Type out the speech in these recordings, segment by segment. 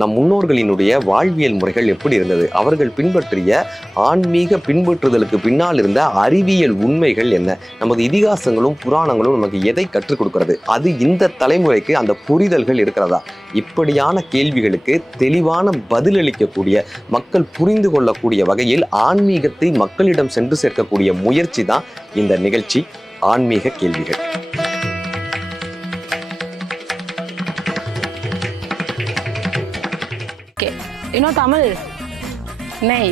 நம் முன்னோர்களினுடைய வாழ்வியல் முறைகள் எப்படி இருந்தது? அவர்கள் பின்பற்றிய ஆன்மீக பின்பற்றுதலுக்கு பின்னால் இருந்த அறிவியல் உண்மைகள் என்ன? நமது இதிகாசங்களும் புராணங்களும் நமக்கு எதை கற்றுக் கொடுக்கிறது? அது இந்த தலைமுறைக்கு அந்த புரிதல்கள் இருக்கிறதா? இப்படியான கேள்விகளுக்கு தெளிவான பதிலளிக்கக்கூடிய மக்கள் புரிந்து கொள்ளக்கூடிய வகையில் ஆன்மீகத்தை மக்களிடம் சென்று சேர்க்கக்கூடிய முயற்சி தான் இந்த நிகழ்ச்சி ஆன்மீக கேள்விகள். இன்னும் தமிழ் நெய்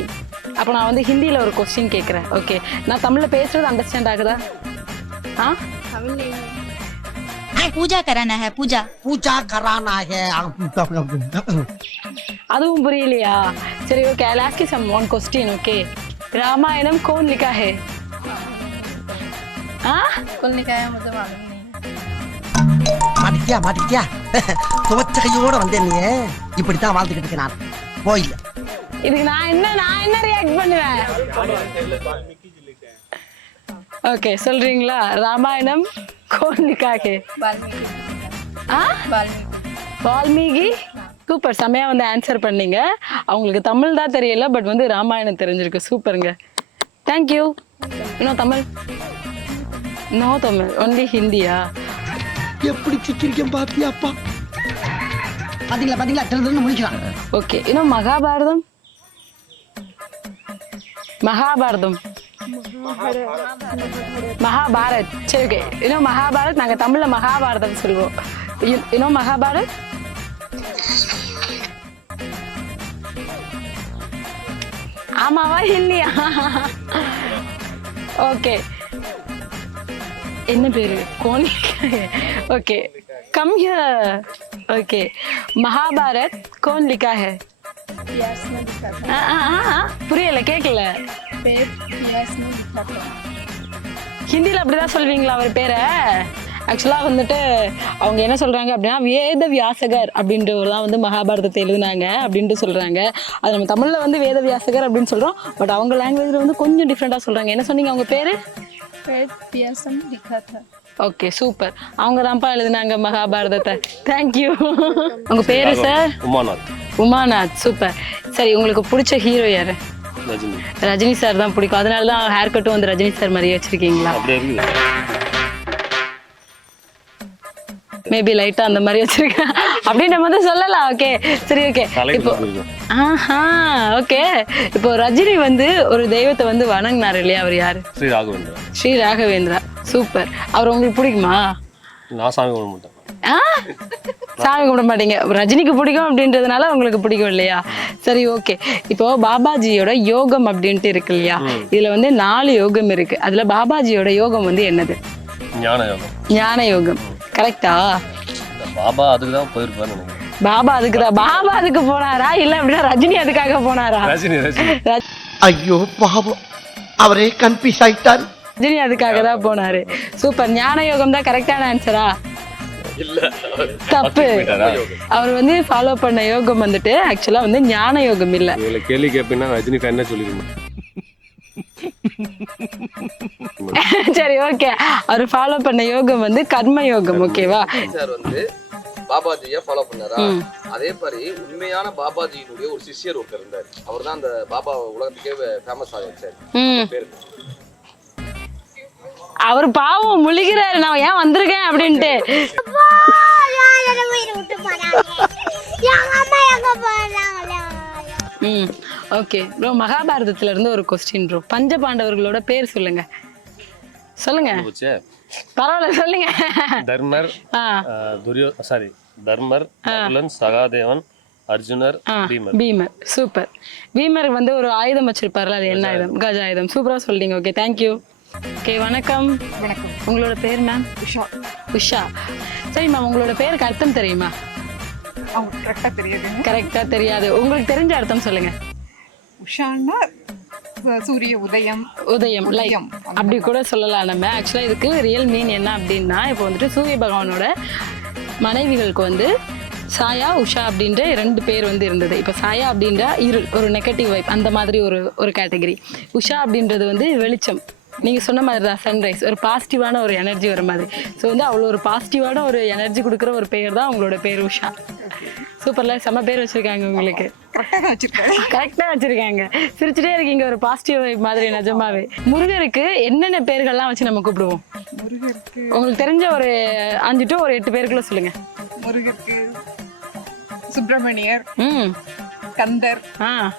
அப்போ நான் வந்து ஹிந்தியில் ஒரு கொஸ்டின் கேட்குறேன் ஓகே நான் தமிழில் பேசுறது அண்டர்ஸ்டாண்ட் ஆகுதா ஆ पूजा कराना है पूजा पूजा कराना है அதுவும் புரியலையா சரி okay I ask some one question okay Ramayana कौन लिखा है ஆ कौन लिखा है मुझे मालूम नहीं மாட்டிக்கியா மாட்டிக்கியா துவச்ச கையோட வந்தேன் நீ இப்படித்தான் வாழ்ந்துகிட்டு இருக்கேன் நான் போயில இதுக்கு நான் என்ன நான் என்ன ரியாக்ட் பண்ணுவேன்? ஓகே சொல்றீங்களா? ராமாயணம் கோர்னிகாகே வால்மீகி? சூப்பர் செம்மையா வந்து ஆன்சர் பண்ணீங்க. அவங்களுக்கு தமிழ் தான் தெரியல பட் வந்து ராமாயணம் தெரிஞ்சிருக்கு. சூப்பருங்க தேங்க்யூ இன்னும் தமிழ். நோ தமிழ். ஒன்லி ஹிந்தியா எப்படி சித்திரிக்கம் பார்த்தியாப்பா பாத்தீங்களா பாத்தீங்களா? திரு முடிக்கலாம். ஓகே இன்னும் மகாபாரதம்? மகாபாரதம். மகாபாரத். சரி ஓகே. இன்னும் மகாபாரத் நாங்க தமிழ்ல மகாபாரதம் சொல்லுவோம். இன்னும் மகாபாரத்? ஆமாவா இல்லையா? ஓகே. என்ன பேரு? Koni okay. Come here. Okay Mahabharat कौन लिखा है व्यास ने लिखा था ஆ, ஆ, ஆ, ஆ, புரியல கேட்கல वेद व्यास ने लिखा था ஹிந்தியில் அப்படிதான் சொல்வீங்களா அவர் பேரை ஆக்சுவலாக வந்துட்டு அவங்க என்ன சொல்றாங்க அப்படின்னா வேத வியாசகர் அப்படின்றவர் தான் வந்து மகாபாரதத்தை எழுதினாங்க அப்படின்ட்டு சொல்றாங்க அது நம்ம தமிழ்ல வந்து வேத வியாசகர் அப்படின்னு சொல்றோம் பட் அவங்க லாங்குவேஜ்ல வந்து கொஞ்சம் டிஃப்ரெண்டா சொல்றாங்க என்ன சொன்னீங்க அவங்க பேரு वेद व्यास ने लिखा था ஓகே சூப்பர் அவங்க தான்ப்பா எழுதினாங்க மகாபாரதத்தை. தேங்க்யூ உங்க பேரு சார் உமாநாத். உமாநாத் சூப்பர் சரி உங்களுக்கு பிடிச்ச ஹீரோ யாரு? ரஜினி. சார் தான் பிடிக்கும். அதனால தான் ஹேர் கட்டும் வந்து ரஜினி சார் மாதிரியே வச்சிருக்கீங்களா? மேபி லைட்டா அந்த மாதிரி வச்சிருக்கேன். அப்படின்ற மாதிரி சொல்லலாம். ஓகே சரி ஓகே இப்போ ஆஹா ஓகே இப்போ ரஜினி வந்து ஒரு தெய்வத்தை வந்து வணங்கினார் இல்லையா? அவர் யாரு? ஸ்ரீ ராகவேந்திரா. ஸ்ரீ ராகவேந்திரா. சூப்பர் அவர் உங்களுக்கு பிடிக்குமா? நான் சாமி கும்பிட மாட்டேன். ஆ? சாமி கும்பிட மாட்டீங்க. ரஜினிக்கு பிடிக்கும் அப்படின்றதுனால உங்களுக்கு பிடிக்கும் இல்லையா? சரி ஓகே இப்போ பாபாஜியோட யோகம் அப்படின்ட்டு இருக்கு இல்லையா? இதுல வந்து நாலு யோகம் இருக்கு. அதுல பாபாஜியோட யோகம் வந்து என்னது? ஞான யோகம் ஞான யோகம் கரெக்டா பாபா அதுக்கு தான் நினைக்கிறேன். பாபா அதுக்கு தான். பாபா அதுக்கு போனாரா? இல்ல அப்படின்னா ரஜினி அதுக்காக போனாரா? ரஜினி ரஜினி. ரஜ்- ஐயோ பாவம். அவரே கன்ஃபியூஸ் ஆயிட்டாரு ரஜினி அதுக்காக தான் போனாரு. சூப்பர். ஞான யோகம் தான் கரெக்டான ஆன்சரா தப்பு? அவர் வந்து ஃபாலோ பண்ண யோகம் வந்துட்டு ஆக்சுவலா வந்து ஞான யோகம் இல்ல கேள்வி கேட்பீங்கன்னா ரஜினி ஃபேன் சொல்லிருக்கணும் சரி ஓகே அவர் ஃபாலோ பண்ண யோகம் வந்து கர்ம யோகம் ஓகேவா சார் வந்து பாபாஜியை ஃபாலோ பண்ணாரா? அதே மாதிரி உண்மையான பாபாஜியினுடைய ஒரு சிஷ்யர் ஒருத்தர் இருந்தார். அவர் தான் அந்த பாபா உலகத்துக்கே ஃபேமஸ் ஆக வச்சார் பேரு. அவர் பாவம் முழிக்கிறாரு. நான் ஏன் வந்திருக்கேன் அப்படின்ட்டு. ம். ஓகே. ப்ரோ மகாபாரதத்துல இருந்து ஒரு கொஸ்டின் ப்ரோ பஞ்ச பாண்டவர்களோட பேர் சொல்லுங்க. சொல்லுங்க. பரவாயில்ல சொல்லுங்க. தர்மர் துரியோ சாரி தர்மர் நகுலன் சகாதேவன் அர்ஜுனர் பீமர். பீமர். சூப்பர். பீமர் வந்து ஒரு ஆயுதம் வச்சிருப்பாருல அது என்ன ஆயுதம்? கஜ ஆயுதம். சூப்பரா சொல்றீங்க. ஓகே தேங்க்யூ ஓகே வணக்கம். வணக்கம். உங்களோட பேர் மேம் உஷா. உஷா. சரி மேம் உங்களோட பேருக்கு அர்த்தம் தெரியுமா? கரெக்டாக தெரியுது. கரெக்டா தெரியாது. உங்களுக்கு தெரிஞ்ச அர்த்தம் சொல்லுங்க. உஷான்னா சூரிய உதயம் உதயம் லைக் உதயம். அப்படி கூட சொல்லலாம் நம்ம. ஆக்சுவலாக இதுக்கு ரியல் மீன் என்ன அப்படின்னா இப்போ வந்துட்டு சூரிய பகவானோட மனைவிகளுக்கு வந்து சாயா உஷா அப்படின்ற ரெண்டு பேர் வந்து இருந்தது. இப்போ சாயா அப்படின்ற இருள் ஒரு நெகட்டிவ் வைப் அந்த மாதிரி ஒரு ஒரு கேட்டகரி உஷா அப்படின்றது வந்து வெளிச்சம். நீங்கள் சொன்ன மாதிரி தான் சன்ரைஸ் ஒரு பாசிட்டிவான ஒரு எனர்ஜி வர மாதிரி. ஸோ வந்து அவ்வளோ ஒரு பாசிட்டிவான ஒரு எனர்ஜி கொடுக்குற ஒரு பேர் தான் அவங்களோட பேர் உஷா. சூப்பர்ல செம்ம பேர் வச்சிருக்காங்க உங்களுக்கு. கரெக்டாக தான் வச்சிருக்காரு கரெக்டாக வச்சிருக்காங்க. சிரிச்சுட்டே இருக்கீங்க ஒரு பாசிட்டிவ் மாதிரி நிஜமாவே. முருகருக்கு என்னென்ன பேர்கள்லாம் வச்சு நம்ம கூப்பிடுவோம்? முருகருக்கு உங்களுக்கு தெரிஞ்ச ஒரு அஞ்சு டு ஒரு எட்டு பேருக்குள்ள சொல்லுங்க. முருகருக்கு சுப்பிரமணியர் ம். கந்தர் ஆ.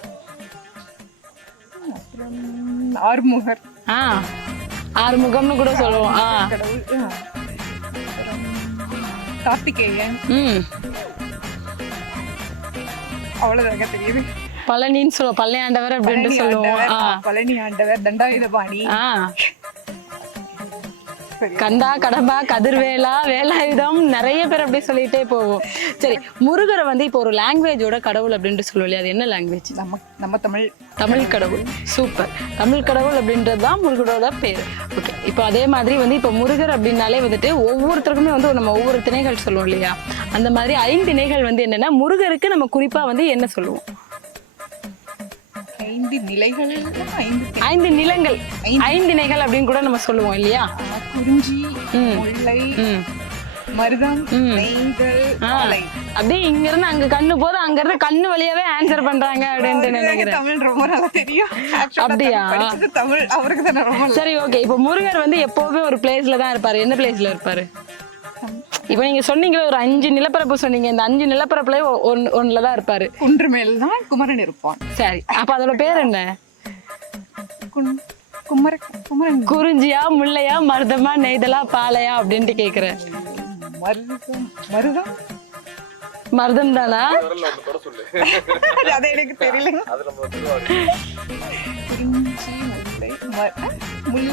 அப்புறம் ஆறுமுகர். ஆ. ஆறுமுகம்னு கூட சொல்லுவோம். ஆ. கடவுள். ஆ. அப்புறம் கார்த்திகேயன். ம். அவ்வளவுதாங்க தெரியுது. பழனின்னு சொல்லுவோம். பழனி சொல்லுவோம் ஆண்டவர், ஆ ஆ, பழனி ஆண்டவர் தண்டாயுதபாணி கந்தா கடம்பா கதிர்வேலா வேலாயுதம் நிறைய பேர் அப்படியே சொல்லிட்டே போவோம் சரி முருகரை வந்து இப்போ ஒரு லாங்குவேஜோட கடவுள் அப்படின்ட்டு சொல்லுவோம் இல்லையா? அது என்ன லாங்குவேஜ் நம்ம நம்ம தமிழ். தமிழ் கடவுள். சூப்பர் தமிழ் கடவுள் அப்படின்றது தான் முருகரோட பேர். ஓகே இப்போ அதே மாதிரி வந்து இப்போ முருகர் அப்படின்னாலே வந்துட்டு ஒவ்வொருத்தருக்குமே வந்து நம்ம ஒவ்வொரு திணைகள் சொல்லுவோம் இல்லையா? அந்த மாதிரி ஐந்திணைகள் வந்து என்னன்னா முருகருக்கு நம்ம குறிப்பா வந்து என்ன சொல்லுவோம்? ஐந்து நிலைகள் ஐந்து நிலங்கள் ஐந்து. ஐந்திணைகள் அப்படின்னு கூட நம்ம சொல்லுவோம் இல்லையா? குறிஞ்சி. முல்லை மருதம் அப்படியே இங்க இருந்து அங்க கண்ணு போது அங்க இருந்து கண்ணு வழியாவே ஆன்சர் பண்றாங்க அவருக்கு நினைக்கிறேன். தமிழ் ரொம்ப நல்லா தெரியும். அப்படியா? தமிழ். அவருக்கு சரி ஓகே இப்போ முருகர் வந்து எப்பவுமே ஒரு பிளேஸ்ல தான் இருப்பாரு. என்ன பிளேஸ்ல இருப்பாரு? இப்போ நீங்க சொன்னீங்களே ஒரு அஞ்சு நிலப்பரப்பு சொன்னீங்க. இந்த அஞ்சு நிலப்பரப்புல ஒன் ஒன்னுல தான் இருப்பாரு. குன்று மேல் தான் குமரன் இருப்பான். சரி அப்ப அதோட பேர் என்ன? குமர குமரன். குறிஞ்சியா முல்லையா மருதமா நெய்தலா பாலையா அப்படின்ட்டு கேக்குறேன் மருதம் மருதம்? தானா? அது அது எனக்கு தெரியல. குறிஞ்சி முல்லை முல்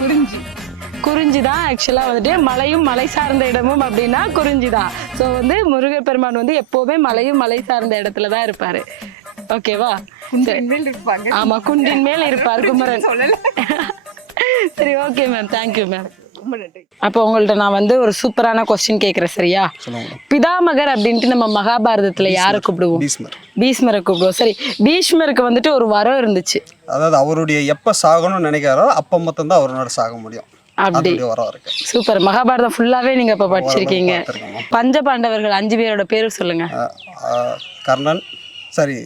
குறிஞ்சி. குறிஞ்சி தான் ஆக்சுவலா வந்துட்டு மலையும் மலை சார்ந்த இடமும் அப்படின்னா குறிஞ்சி தான் ஸோ வந்து முருகர் பெருமான் வந்து எப்பவுமே மலையும் மலை சார்ந்த இடத்துல தான் இருப்பாரு ஓகேவா குன்றின் மேல் இருப்பாங்க. ஆமா குன்றின் மேல் இருப்பார் குமரன். சரி ஓகே மேம் தேங்க்யூ மேம் அப்போ உங்கள்ட்ட நான் வந்து ஒரு சூப்பரான கொஸ்டின் கேட்குறேன் சரியா? பிதாமகர் அப்படின்ட்டு நம்ம மகாபாரதத்துல யாரை கூப்பிடுவோம்? பீஷ்மரை கூப்பிடுவோம். சரி பீஷ்மருக்கு வந்துட்டு ஒரு வரம் இருந்துச்சு. அதாவது அவருடைய எப்போ சாகணும்னு நினைக்கிறாரோ அப்போ மட்டும்தான் அவரோட சாக முடியும். அப்படி. சூப்பர். மகாபாரதம் ஃபுல்லாவே நீங்க இப்ப படிச்சிருக்கீங்க? பஞ்ச பாண்டவர்கள் அஞ்சு பேரோட பேரு சொல்லுங்க. கர்ணன் சரி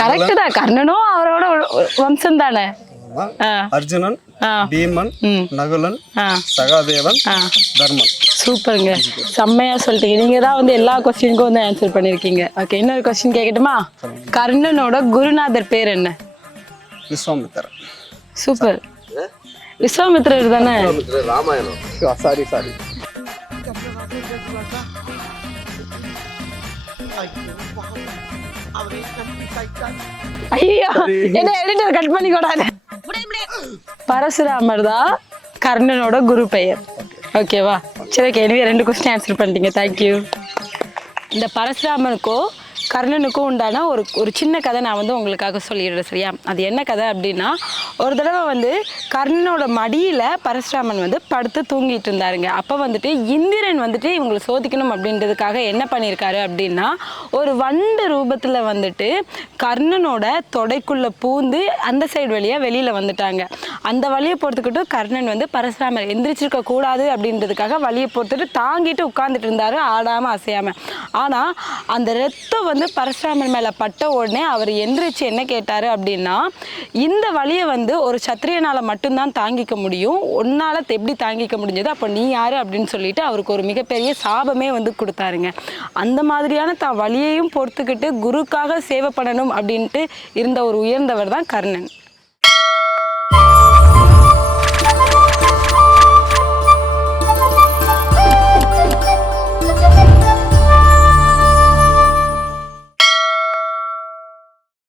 கரெக்ட் தான். கர்ணனும் அவரோட வம்சம் தானே? அர்ஜுனன் பீமன் நகுலன் சகாதேவன் தர்மன். சூப்பருங்க. செம்மையா சொல்லிட்டீங்க. நீங்க தான் வந்து எல்லா கொஸ்டினுக்கும் வந்து ஆன்சர் பண்ணிருக்கீங்க. ஓகே இன்னொரு கொஸ்டின் கேட்கட்டுமா கர்ணனோட குருநாதர் பேர் என்ன? விஸ்வாமித்தர் சூப்பர். விஸ்வாமித்திரர் தானே? ராமாயணம். சாரி சாரி ஐயோ என்ன எடிட்டர் கட் பண்ணி கூடாது பரசுராமர் தான் கர்ணனோட குரு பெயர். ஓகேவா சரி ஓகே எனவே ரெண்டு கொஸ்டின் ஆன்சர் பண்ணிட்டீங்க. தேங்க்யூ இந்த பரசுராமனுக்கும் கர்ணனுக்கும் உண்டான ஒரு ஒரு சின்ன கதை நான் வந்து உங்களுக்காக சொல்லிடுறேன் சரியா? அது என்ன கதை அப்படின்னா ஒரு தடவை வந்து கர்ணனோட மடியில் பரசுராமன் வந்து படுத்து தூங்கிட்டு இருந்தாருங்க. அப்போ வந்துட்டு இந்திரன் வந்துட்டு இவங்களை சோதிக்கணும் அப்படின்றதுக்காக என்ன பண்ணியிருக்காரு அப்படின்னா ஒரு வண்டு ரூபத்தில் வந்துட்டு கர்ணனோட தொடைக்குள்ளே பூந்து அந்த சைடு வழியாக வெளியில் வந்துட்டாங்க. அந்த வழியை பொறுத்துக்கிட்டும் கர்ணன் வந்து பரசுராமர் எந்திரிச்சிருக்க கூடாது அப்படின்றதுக்காக வழியை பொறுத்துட்டு தாங்கிட்டு உட்காந்துட்டு இருந்தாரு ஆடாமல் அசையாமல் ஆனால் அந்த ரத்தம் வந்து பரசுராமர் மேலே பட்ட உடனே அவர் எந்திரிச்சு என்ன கேட்டார் அப்படின்னா இந்த வழியை வந்து ஒரு சத்திரியனால் மட்டும்தான் தாங்கிக்க முடியும். உன்னால் எப்படி தாங்கிக்க முடிஞ்சது அப்போ நீ யார் அப்படின்னு சொல்லிட்டு அவருக்கு ஒரு மிகப்பெரிய சாபமே வந்து கொடுத்தாருங்க. அந்த மாதிரியான தான் வழியையும் பொறுத்துக்கிட்டு குருக்காக சேவை பண்ணணும் அப்படின்ட்டு இருந்த ஒரு உயர்ந்தவர் தான் கர்ணன்.